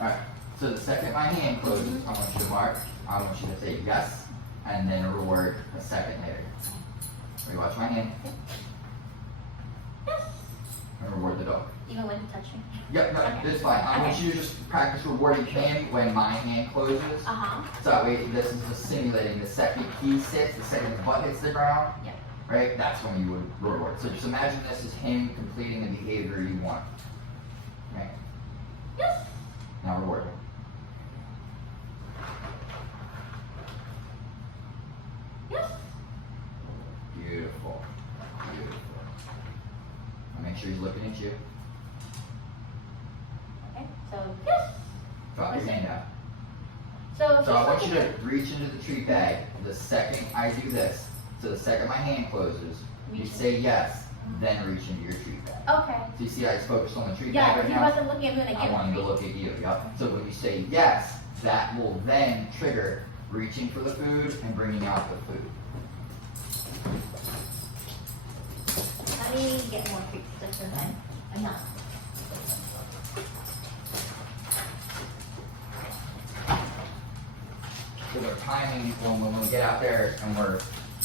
Alright, so the second my hand closes, I want you to mark, I want you to say yes, and then reward a second later. Will you watch my hand? Yes. And reward the dog. Even when touching. Yep, no, Okay. it's fine. I want Okay. you to just practice rewarding him when my hand closes. So that way, this is just simulating the second he sits, the second the butt hits the ground. Yep. Right? That's when you would reward. So just imagine this is him completing the behavior you want. Right? Yes. Now reward him. Yes. Beautiful. Beautiful. Now make sure he's looking at you. Okay. So yes. Drop your Listen. hand out. So. So I want you to reach into the treat bag the second I do this. So the second my hand closes, you Reach say yes, then reach into your treat bag. Okay. So you see I just focused on the treat bag Yeah, right he now? wasn't looking at me when I I gave want him to it. look at you. Yep. So when you say yes, that will then trigger reaching for the food and bringing out the food. Let me get more treats just in time. Enough. So we're timing when we get out there and we're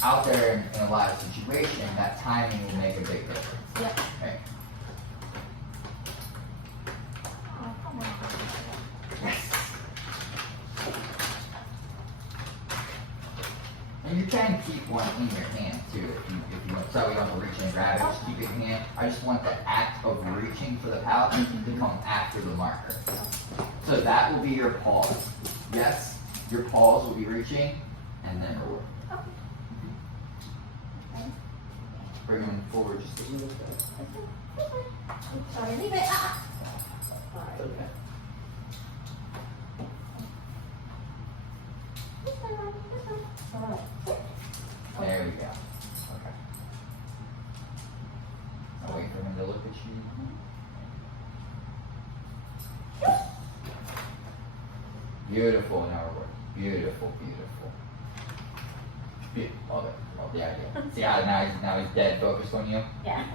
out there in a live situation, that timing will make a big difference. Yep. Right? Oh, come on. Yes. And you can keep one in your hand too, if you want. So we don't have to reach and grab it. Just keep it in your hand. I just want the act of reaching for the pouch to come after the marker. So that will be your pause. Yes, your pause will be reaching, and then reward. Okay. Okay. Bring them forward just a little bit. Oops, sorry, leave it. Sorry. Okay. This one, this one. All right. There we go. Okay. Now wait for him to look at you. Beautiful, now we're working. Beautiful, beautiful. Love it. Love the idea. See how now he's dead focused on you? Yeah.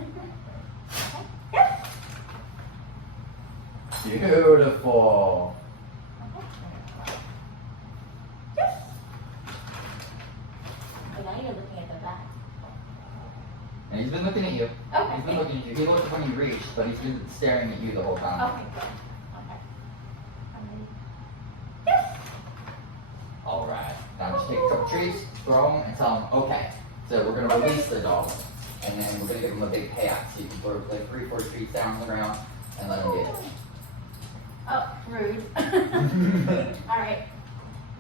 Beautiful. So now you're looking at the back. And he's been looking at you. Okay. He's been looking at you. He looked when you reached, but he's been staring at you the whole time. Okay, good. Okay. I'm ready. All right. Now just take a couple treats, throw them, and tell them, okay. So we're gonna release the dog, and then we're gonna give him a big payout. So you can throw like 3, 4 treats down on the ground and let him get it. Oh, rude. All right.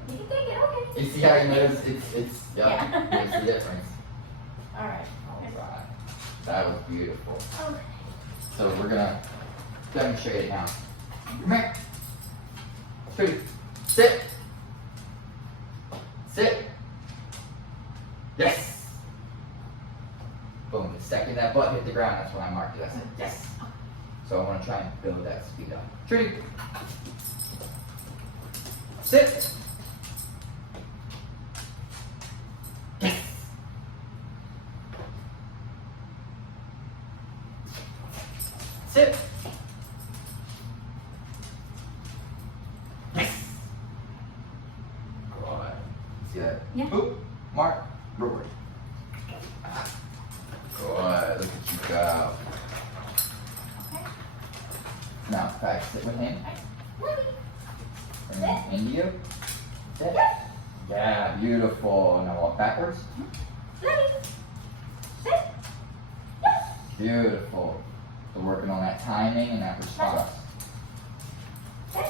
You can take it, okay. You see how he knows it's Yeah. makes the difference. All right. All right. That was beautiful. Okay. So we're gonna demonstrate it now. Come here. Straight. Sit. Sit. Yes. Boom. The second that butt hit the ground, that's when I marked it. I said yes. So I want to try and build that speed up. Trudy. Sit. Yes. Sit. Yes. Good. See that? Yeah. Boop. Mark. Reward. Good. Look at you go. Okay. Now practice it with him. Ready. Bring him into you. Sit. Yeah, beautiful. Now walk backwards. Ready. Sit. Yes. Beautiful. So working on that timing and that response. Sit.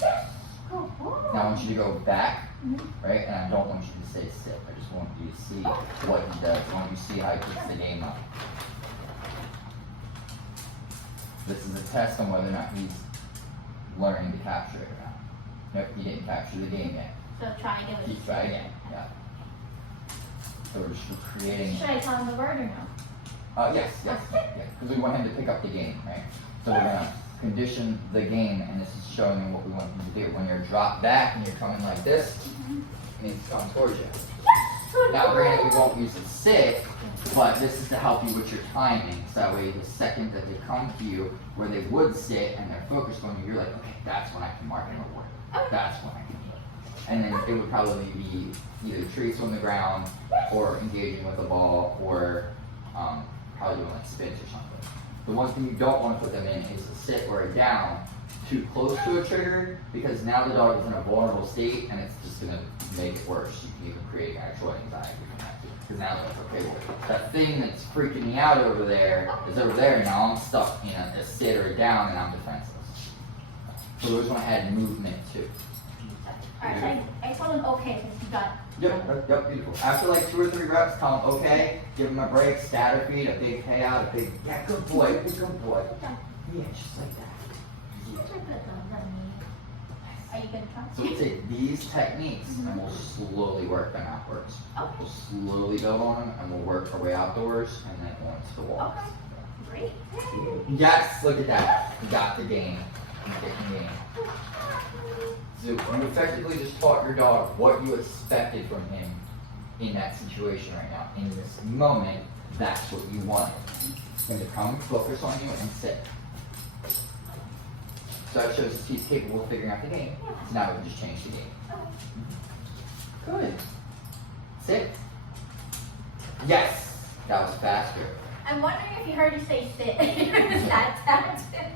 Yes. Good boy. Now I want you to go back, Mhm. right? And I don't want you to say sit. I just want you to see what he does. I want you to see how he puts the game up. This is a test on whether or not he's learning to capture it or not. Nope, he didn't capture the game yet. So try again. Keep try again. Yeah. So we're just creating. Should I tell him the word or no? Yes, yes, yeah. Because we want him to pick up the game, right? So we're gonna condition the game, and this is showing him what we want him to do. When you're dropped back and you're coming like this, it means to come towards you. so Now, granted, we cool. won't use a sit, but this is to help you with your timing. So that way, the second that they come to you where they would sit and they're focused on you, you're like, okay, that's when I can mark and reward. That's when I can do it. And then it would probably be either treats on the ground or engaging with the ball or probably doing like spins or something. The one thing you don't want to put them in is a sit or a down too close to a trigger because now the dog is in a vulnerable state and it's just going to make it worse. You can even create actual anxiety from that too. Because now it's like, okay, well, that thing that's freaking me out over there is over there. Now I'm stuck in a sit or a down and I'm defenseless. So we always want to add movement too. Alright, so I told him okay because he got. Yep, beautiful. After like 2 or 3 reps, tell them okay, give them a break, scatter feed, a big payout, a big, yeah, good boy, good boy. Yeah, just like that. Are you gonna try? So we take these techniques and we'll slowly work them outwards. Okay. We'll slowly build on them and we'll work our way outdoors and then onto the wall. Okay. Great. Yes, look at that. We got the game. We get the game. So you effectively just taught your dog what you expected from him in that situation right now. In this moment, that's what you wanted. Him to come, focus on you, and sit. So that shows he's capable of figuring out the game. So now we can just change the game. Good. Sit. Yes. That was faster. I'm wondering if you heard you say sit. That talented.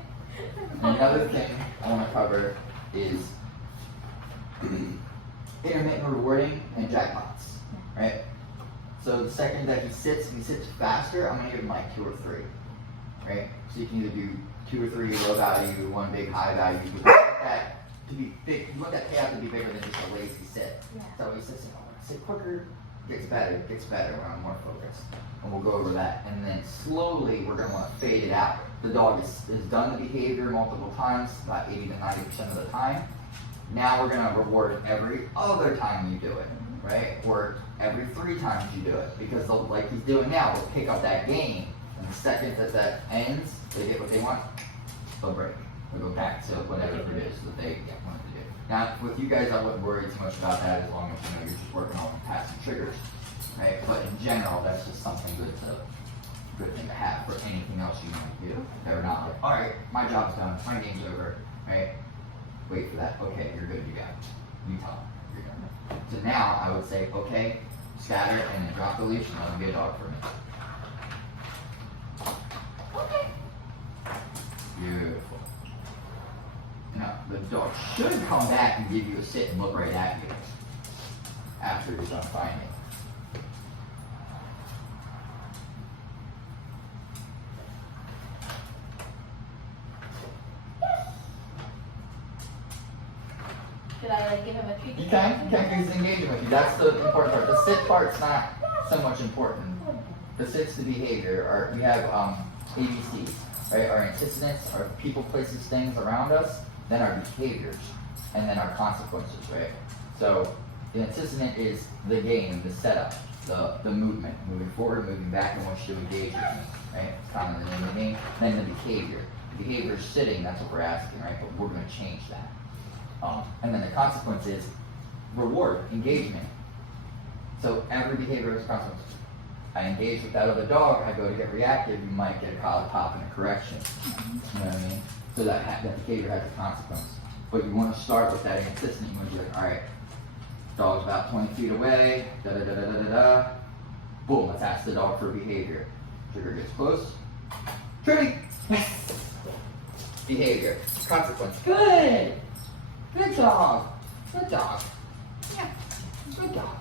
Another thing I want to cover is intermittent rewarding and jackpots, right? So the second that he sits and he sits faster, I'm gonna give him like 2 or 3, right? So you can either do 2 or 3 low value, 1 big high value. You want that to be big. You want that payout to be bigger than just a lazy sit. Yeah. So he sits and sit quicker, gets better when I'm more focused. And we'll go over that. And then slowly we're gonna want to fade it out. The dog has done the behavior multiple times, about 80 to 90% of the time. Now we're gonna reward every other time you do it, right? Or every 3 times you do it. Because like he's doing now, we'll pick up that game. And the second that that ends, they get what they want, they'll break. They'll go back to whatever it is that they wanted to do. Now, with you guys, I wouldn't worry too much about that as long as you know you're just working on passive triggers, right? But in general, that's just something good thing to have for anything else you want to do. They're not like, all right, my job's done, my game's over, right? Wait for that. Okay, you're good, you got it. You tell them, you're done. So now I would say, okay, scatter and then drop the leash and let them be a dog for me. Okay. Beautiful. Now, the dog should come back and give you a sit and look right at you after you're done finding. Should I like give him a treat? You can because he's engaging with you. That's the important part. The sit part's not so much important. The sit's the behavior. We have ABCs, right? Our antecedents, our people, places, things around us, then our behaviors, and then our consequences, right? So the antecedent is the game, the setup, the movement, moving forward, moving back, and wants you to engage with me, right? It's kind of the name of the game. Then the behavior. The behavior is sitting, that's what we're asking, right? But we're going to change that. And then the consequence is reward, engagement. So every behavior has consequences. I engage with that other dog, I go to get reactive, you might get a collar pop and a correction. You know what I mean? So that behavior has a consequence. But you want to start with that antecedent. You want to be like, all right, dog's about 20 feet away, da-da-da-da-da-da. Boom, let's ask the dog for behavior. Trigger gets close. Trigger. Yes. Behavior. Consequence. Good. Good dog. Good dog. Yeah. Good dog.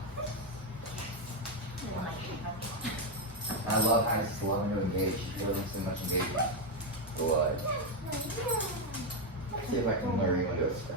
I love how he's loving to engage. He loves so much engagement. Blood. See if I can lure you into a spin.